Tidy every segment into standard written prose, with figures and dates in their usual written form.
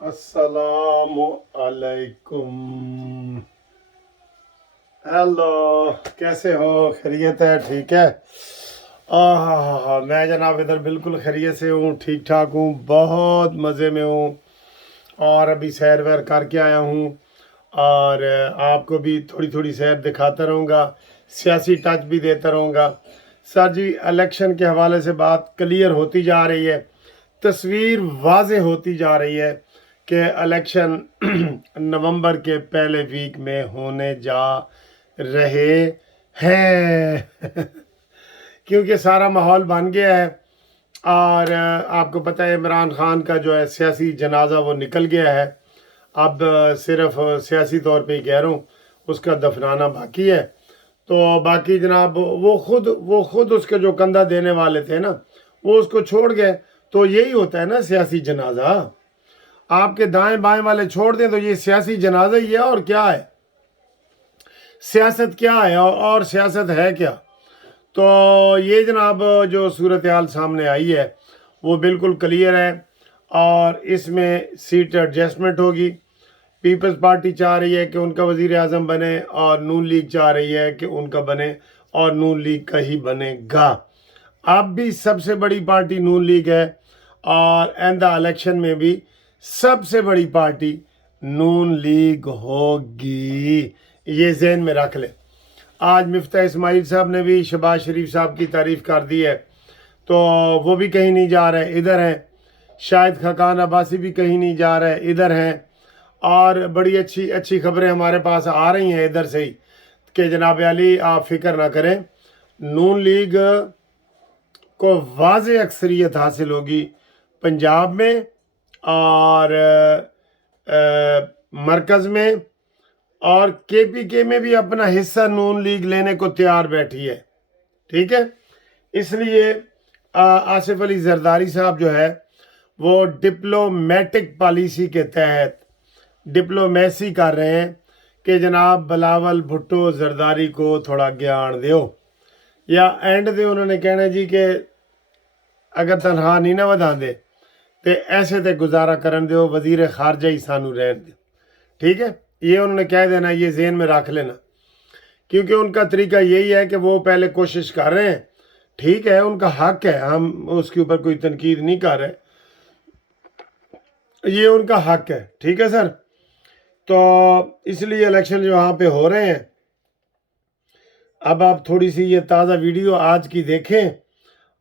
अस्सलामु अलैकुम। हेलो, कैसे हो? खैरियत है? ठीक है। मैं जनाब इधर बिल्कुल खैरियत से हूँ, ठीक ठाक हूँ, बहुत मज़े में हूँ। और अभी सैर वैर करके आया हूँ और आपको भी थोड़ी थोड़ी सैर दिखाता रहूँगा, सियासी टच भी देता रहूँगा। सर जी, इलेक्शन के हवाले से बात क्लियर होती जा रही है, तस्वीर वाज़े होती जा रही है कि इलेक्शन नवंबर के पहले वीक में होने जा रहे हैं क्योंकि सारा माहौल बन गया है। और आपको पता है इमरान खान का जो है सियासी जनाजा वो निकल गया है। अब सिर्फ सियासी तौर पे ही कह रहा हूँ, उसका दफनाना बाकी है। तो बाकी जनाब वो खुद उसके जो कंधा देने वाले थे ना, वो उसको छोड़ गए। तो यही होता है ना सियासी जनाजा, आपके दाएं बाएं वाले छोड़ दें तो ये सियासी जनाजा ही है। और क्या है सियासत, क्या है और सियासत है क्या? तो ये जनाब जो सूरत हाल सामने आई है वो बिल्कुल क्लियर है और इसमें सीट एडजस्टमेंट होगी। पीपल्स पार्टी चाह रही है कि उनका वज़ीर आज़म बने और नून लीग चाह रही है कि उनका बने और नून लीग का ही बनेगा। अब भी सबसे बड़ी पार्टी नून लीग है और आइंदा इलेक्शन में भी सबसे बड़ी पार्टी नून लीग होगी, ये ज़हन में रख ले। आज मिफ्ता इस्माइल साहब ने भी शहबाज शरीफ साहब की तारीफ़ कर दी है, तो वो भी कहीं नहीं जा रहे, इधर हैं। शाहिद खकान अब्बासी भी कहीं नहीं जा रहे, इधर हैं। और बड़ी अच्छी अच्छी खबरें हमारे पास आ रही हैं इधर से ही कि जनाब अली आप फिक्र ना करें, नून लीग को वाज़े अक्सरियत हासिल होगी पंजाब में और मरकज़ में, और केपीके में भी अपना हिस्सा नून लीग लेने को तैयार बैठी है। ठीक है, इसलिए आसिफ अली जरदारी साहब जो है वो डिप्लोमेटिक पॉलिसी के तहत डिप्लोमेसी कर रहे हैं कि जनाब बिलावल भुट्टो जरदारी को थोड़ा ज्ञान दो या एंड दे। उन्होंने कहना जी कि अगर तनखा नहीं ना वधा दे तो ऐसे तो गुजारा करन दो, वजीर खारजा ही सानू रहन दो। ठीक है, ये उन्होंने कह देना, ये जेहन में रख लेना, क्योंकि उनका तरीका यही है कि वो पहले कोशिश कर रहे हैं। ठीक है, उनका हक है, हम उसके ऊपर कोई तनकीद नहीं कर रहे, ये उनका हक है। ठीक है सर, तो इसलिए इलेक्शन जो वहाँ पे हो रहे हैं, अब आप थोड़ी सी ये ताज़ा वीडियो आज की देखें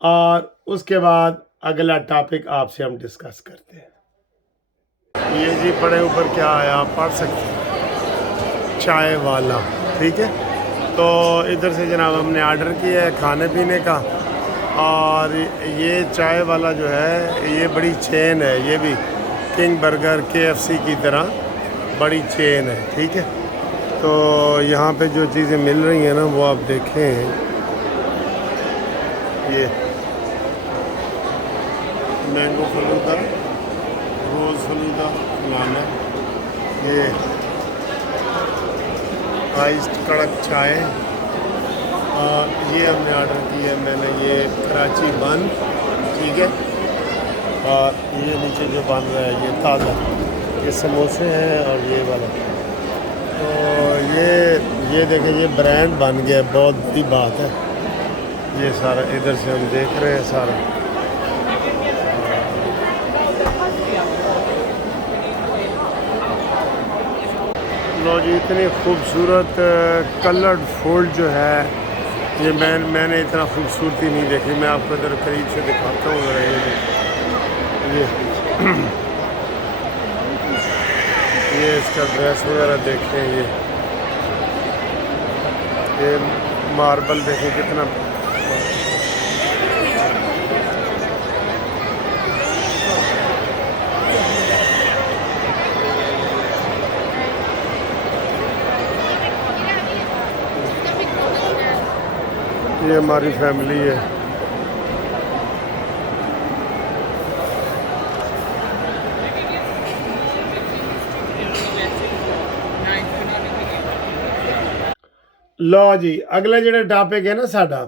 और उसके बाद अगला टॉपिक आपसे हम डिस्कस करते हैं। ये जी बड़े ऊपर क्या आया, आप पढ़ सकते हैं, चाय वाला। ठीक है, तो इधर से जनाब हमने आर्डर किया है खाने पीने का, और ये चाय वाला जो है ये बड़ी चेन है, ये भी किंग बर्गर KFC की तरह बड़ी चेन है। ठीक है, तो यहाँ पे जो चीज़ें मिल रही हैं ना वो आप देखें, ये मैंगो फलूदा, रोज़ फलूदा फलाना, ये आइस्ड कड़क चाय, और ये हमने ऑर्डर किया है मैंने, ये कराची बन। ठीक है, और ये नीचे जो बन रहा है ये ताज़ा, ये समोसे हैं और ये वाला। तो ये देखें, ये ब्रांड बन गया है, बहुत बड़ी बात है। ये सारा इधर से हम देख रहे हैं सारा। लो जी, इतनी खूबसूरत कलर्ड फूड जो है, ये मैंने इतना खूबसूरती नहीं देखी। मैं आपको इधर करीब से दिखाता हूँ ज़रा, ये इसका ड्रेस वगैरह देखें, ये मार्बल देखें कितना। ये हमारी फैमिली है। लो जी, अगला जो टॉपिक है ना साडा,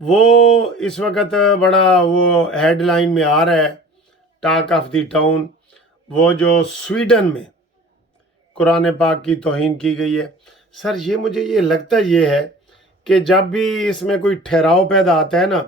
वो इस वक्त बड़ा वो हेडलाइन में आ रहा है, टॉक ऑफ द टाउन। वो जो स्वीडन में कुरान पाक की तौहीन की गई है। सर ये मुझे ये लगता ये है कि जब भी इसमें कोई ठहराव पैदा आता है ना,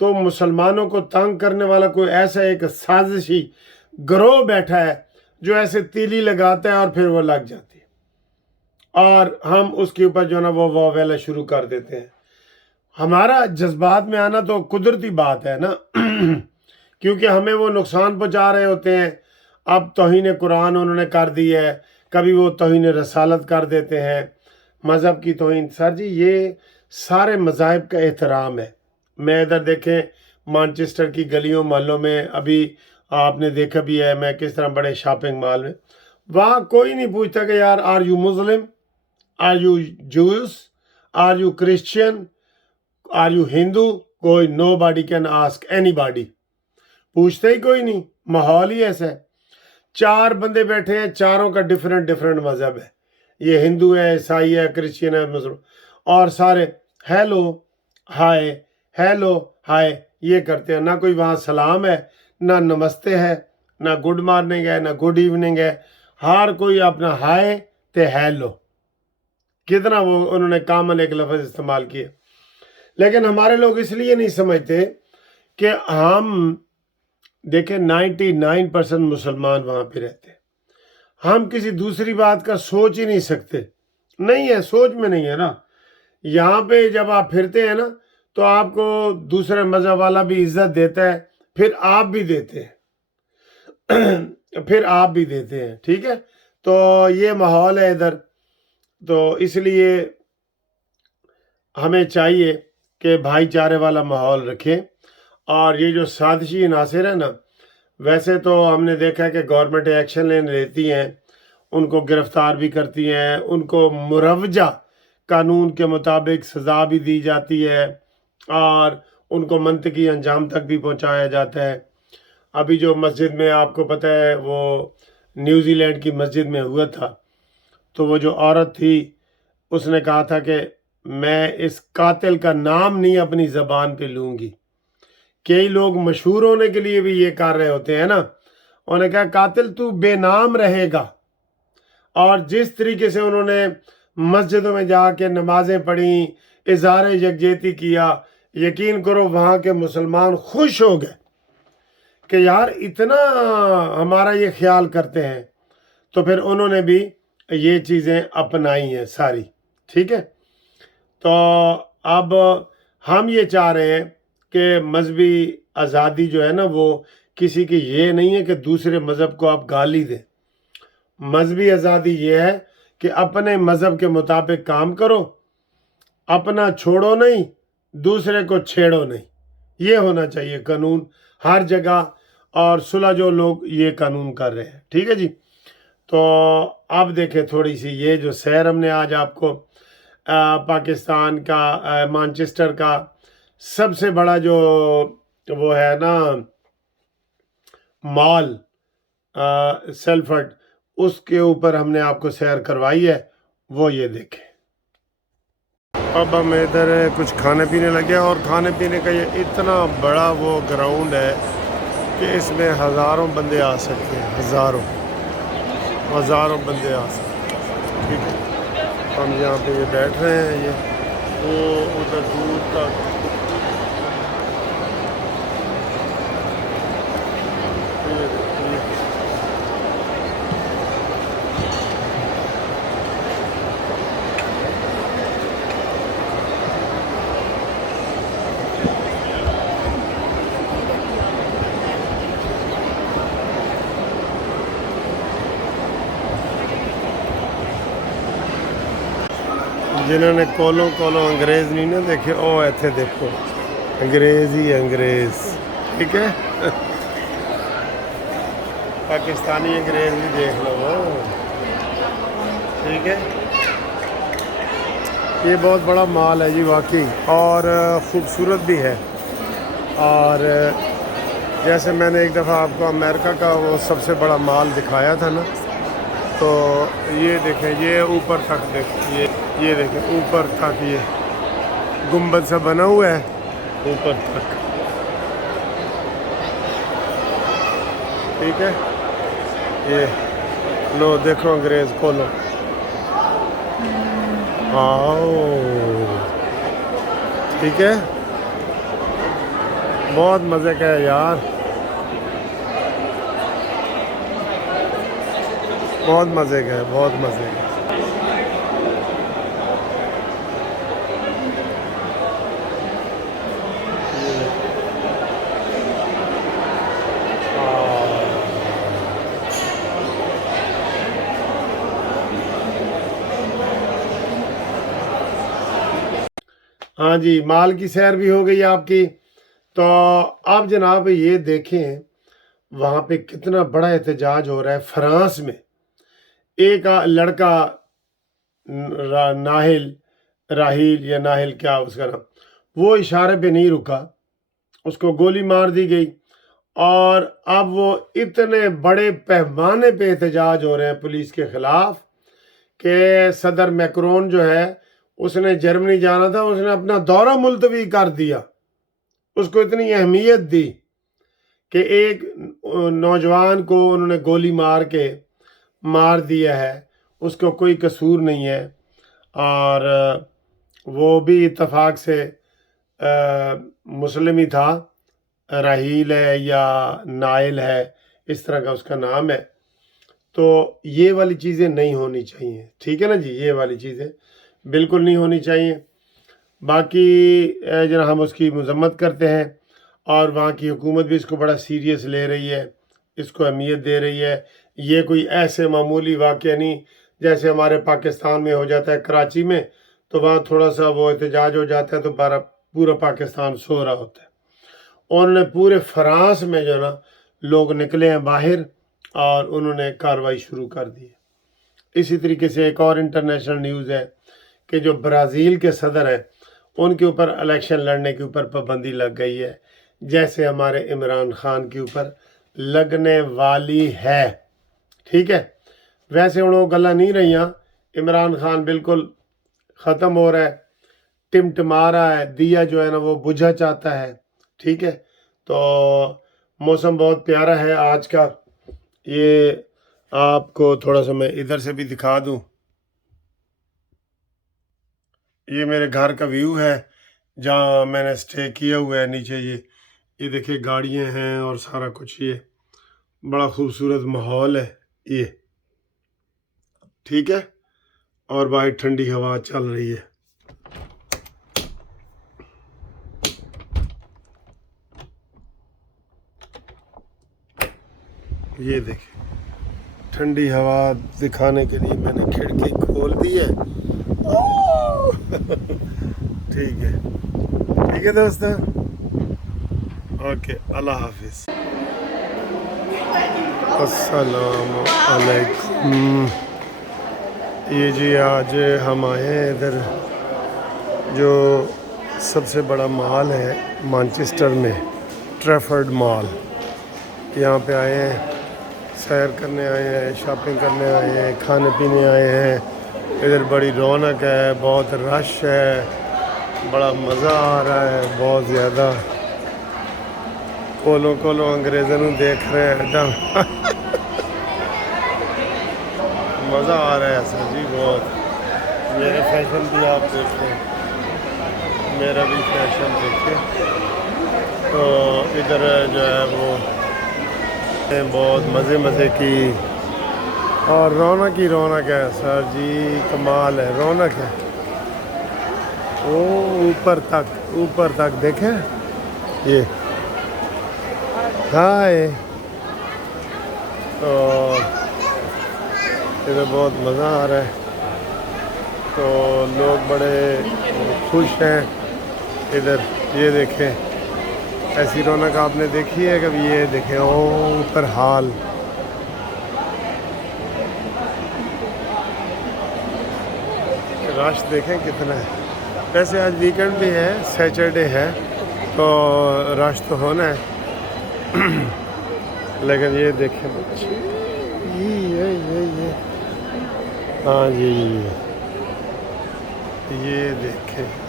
तो मुसलमानों को तंग करने वाला कोई ऐसा एक साजिशी गिरोह बैठा है जो ऐसे तीली लगाता है और फिर वो लग जाती है और हम उसके ऊपर जो है ना वो वावेला शुरू कर देते हैं। हमारा जज्बात में आना तो कुदरती बात है ना क्योंकि हमें वो नुकसान पहुंचा रहे होते हैं। अब तौहीन कुरान उन्होंने कर दी है, कभी वो तौहीन रसालत कर देते हैं, मज़हब की तौहीन। सर जी ये सारे मज़ाहिब का एहतराम है। मैं इधर देखें मानचेस्टर की गलियों मोहल्लों में, अभी आपने देखा भी है मैं किस तरह बड़े शॉपिंग मॉल में, वहाँ कोई नहीं पूछता कि यार are you Muslim, are you Jews, are you Christian, are you Hindu. कोई nobody can ask anybody, पूछते ही कोई नहीं। माहौल ही ऐसा है। 4 बंदे बैठे हैं, चारों का डिफरेंट डिफरेंट मज़हब है, ये हिंदू है, ईसाई है, क्रिश्चियन है, मुस्लिम, और सारे हेलो हाय हेलो हाय ये करते हैं। ना कोई वहाँ सलाम है, ना नमस्ते है, ना गुड मॉर्निंग है, ना गुड इवनिंग है। हर कोई अपना हाय ते हेलो, कितना वो उन्होंने कॉमन एक लफ्ज़ इस्तेमाल किया। लेकिन हमारे लोग इसलिए नहीं समझते कि हम देखें 99% मुसलमान वहाँ पे रहते हैं, हम किसी दूसरी बात का सोच ही नहीं सकते। नहीं है, सोच में नहीं है ना। यहाँ पे जब आप फिरते हैं ना तो आपको दूसरे मज़हब वाला भी इज्जत देता है, फिर आप भी देते हैं फिर आप भी देते हैं, ठीक है। तो ये माहौल है इधर, तो इसलिए हमें चाहिए कि भाईचारे वाला माहौल रखें। और ये जो साजिशी नासिर है ना, वैसे तो हमने देखा है कि गवर्नमेंट एक्शन लेती हैं, उनको गिरफ्तार भी करती हैं, उनको मुरवजा कानून के मुताबिक सज़ा भी दी जाती है और उनको मंतकी अंजाम तक भी पहुंचाया जाता है। अभी जो मस्जिद में आपको पता है वो न्यूजीलैंड की मस्जिद में हुआ था, तो वो जो औरत थी उसने कहा था कि मैं इस कातिल का नाम नहीं अपनी ज़बान पे लूँगी। कई लोग मशहूर होने के लिए भी ये कर रहे होते हैं ना, उन्होंने कहा कातिल तू बेनाम रहेगा। और जिस तरीके से उन्होंने मस्जिदों में जाके नमाजें पढ़ी, इज़हार यकजहती किया, यकीन करो वहाँ के मुसलमान खुश हो गए कि यार इतना हमारा ये ख्याल करते हैं। तो फिर उन्होंने भी ये चीज़ें अपनाई हैं सारी, ठीक है। तो अब हम ये चाह रहे हैं कि मजहबी आज़ादी जो है ना वो किसी की ये नहीं है कि दूसरे मज़हब को आप गाली दें। मजहबी आज़ादी ये है कि अपने मज़हब के मुताबिक काम करो, अपना छोड़ो नहीं, दूसरे को छेड़ो नहीं। ये होना चाहिए कानून हर जगह, और सुलह जो लोग ये कानून कर रहे हैं, ठीक है जी। तो अब देखें थोड़ी सी ये जो सैर हमने आज आपको पाकिस्तान का मानचेस्टर का सबसे बड़ा जो वो है ना मॉल सेल्फर्ड, उसके ऊपर हमने आपको सैर करवाई है, वो ये देखें। अब हम इधर कुछ खाने पीने लगे, और खाने पीने का ये इतना बड़ा वो ग्राउंड है कि इसमें हज़ारों बंदे आ सकते हैं, हज़ारों बंदे आ सकते हैं, ठीक है। हम यहाँ पे ये बैठ रहे हैं, ये वो उधर दूर तक जिन्होंने कोलों अंग्रेज़ नहीं ना देखे, ओ ऐसे देखो अंग्रेज़ ही अंग्रेज़, ठीक है पाकिस्तानी अंग्रेज़ भी देख लो वो, ठीक है। ये बहुत बड़ा मॉल है जी वाकई, और ख़ूबसूरत भी है। और जैसे मैंने एक दफ़ा आपको अमेरिका का वो सबसे बड़ा मॉल दिखाया था ना, तो ये देखें, ये ऊपर तक देखें, ये देखें ऊपर तक, ये गुंबद सा बना हुआ है ऊपर तक, ठीक है। یہ لو دیکھو انگریز کھولو. آؤ ٹھیک ہے, بہت مزے کا ہے یار, بہت مزے کا ہے, بہت مزے کا. ہاں جی, مال کی سیر بھی ہو گئی آپ کی. تو آپ جناب یہ دیکھیں وہاں پہ کتنا بڑا احتجاج ہو رہا ہے فرانس میں. ایک لڑکا راہیل یا ناہل کیا اس کا نام, وہ اشارے پہ نہیں رکا, اس کو گولی مار دی گئی. اور اب وہ اتنے بڑے پیمانے پہ احتجاج ہو رہے ہیں پولیس کے خلاف کہ صدر میکرون جو ہے اس نے جرمنی جانا تھا, اس نے اپنا دورہ ملتوی کر دیا. اس کو اتنی اہمیت دی کہ ایک نوجوان کو انہوں نے گولی مار دیا ہے, اس کو کوئی قصور نہیں ہے. اور وہ بھی اتفاق سے مسلم ہی تھا, راہیل ہے یا نائل ہے, اس طرح کا اس کا نام ہے. تو یہ والی چیزیں نہیں ہونی چاہیے, ٹھیک ہے نا جی, یہ والی چیزیں بالکل نہیں ہونی چاہیے. باقی جناب ہم اس کی مذمت کرتے ہیں, اور وہاں کی حکومت بھی اس کو بڑا سیریس لے رہی ہے, اس کو اہمیت دے رہی ہے. یہ کوئی ایسے معمولی واقعہ نہیں جیسے ہمارے پاکستان میں ہو جاتا ہے کراچی میں, تو وہاں تھوڑا سا وہ احتجاج ہو جاتا ہے تو پورا پاکستان سو رہا ہوتا ہے. اور انہوں نے پورے فرانس میں جو نا لوگ نکلے ہیں باہر اور انہوں نے کارروائی شروع کر دی ہے. اسی طریقے سے ایک اور انٹرنیشنل نیوز ہے کہ جو برازیل کے صدر ہیں ان کے اوپر الیکشن لڑنے کے اوپر پابندی لگ گئی ہے, جیسے ہمارے عمران خان کے اوپر لگنے والی ہے. ٹھیک ہے, ویسے انہوں گلا نہیں رہیاں, عمران خان بالکل ختم ہو رہا ہے, ٹمٹما رہا ہے, دیا جو ہے نا وہ بجھا چاہتا ہے. ٹھیک ہے, تو موسم بہت پیارا ہے آج کا. یہ آپ کو تھوڑا سا میں ادھر سے بھی دکھا دوں, یہ میرے گھر کا ویو ہے جہاں میں نے سٹے کیا ہوا ہے. نیچے یہ دیکھیں گاڑیاں ہیں اور سارا کچھ, یہ بڑا خوبصورت ماحول ہے یہ. ٹھیک ہے, اور باہر ٹھنڈی ہوا چل رہی ہے. یہ دیکھیں ٹھنڈی ہوا دکھانے کے لیے میں نے کھڑکی کھول دی ہے. ٹھیک ہے دوستو, اوکے, اللہ حافظ, السلام علیکم. یہ جی آج ہم آئے ہیں ادھر جو سب سے بڑا مال ہے مانچسٹر میں, ٹریفرڈ مال. یہاں پہ آئے ہیں, سیر کرنے آئے ہیں, شاپنگ کرنے آئے ہیں, کھانے پینے آئے ہیں. ادھر بڑی رونق ہے, بہت رش ہے, بڑا مزہ آ رہا ہے بہت زیادہ. کولو انگریزوں دیکھ رہے ہیں ایڈم. مزہ آ رہا ہے سر جی بہت. میرے فیشن بھی آپ دیکھیں, میرا بھی فیشن دیکھیں. تو ادھر جو ہے وہ بہت مزے کی, اور رونق ہی رونق ہے سر جی, کمال ہے, رونق ہے. وہ اوپر تک دیکھیں یہ. ہائے, تو ادھر بہت مزہ آ رہا ہے, تو لوگ بڑے خوش ہیں ادھر. یہ دیکھیں ایسی رونق آپ نے دیکھی ہے کبھی؟ یہ دیکھیں اوپر ہال, رش دیکھیں کتنا ہے. ویسے آج ویکنڈ بھی ہے, سیٹرڈے ہے, تو رش تو ہونا ہے. لیکن یہ دیکھیں بچے, یہ ہاں جی, یہ دیکھیں